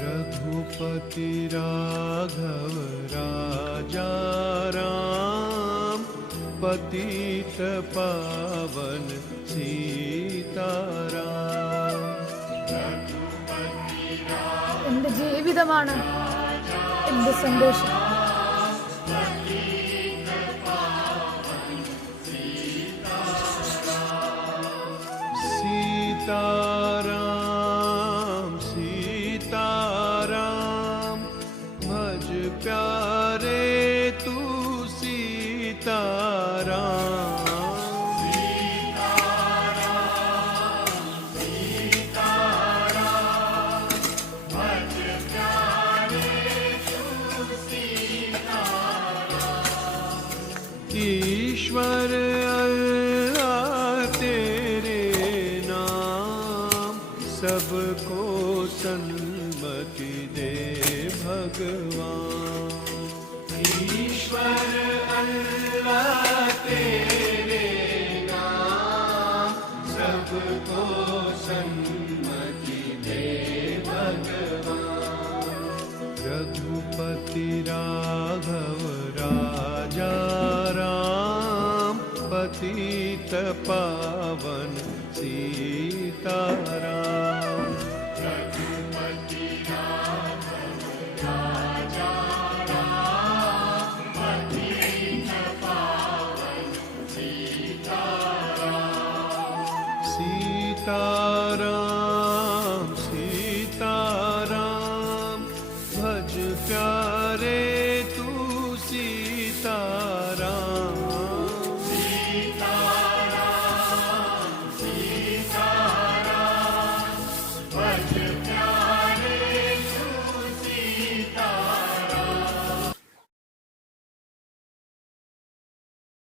रघुपति राघव राजा राम, पतित पावन सीताराम। എന്റെ ജീവിതമാണ് എന്റെ സന്തോഷം. सीताराम सीताराम, भज प्यारे तू सीताराम। ईश्वर अल्लाह तेरे नाम, सबको सन्मति दे भगवान। ईश्वर अल्लाह तेरे नाम, सबको सन्मति दे भगवान। रघुपति राघव राजा राम, पतित पावन सीताराम।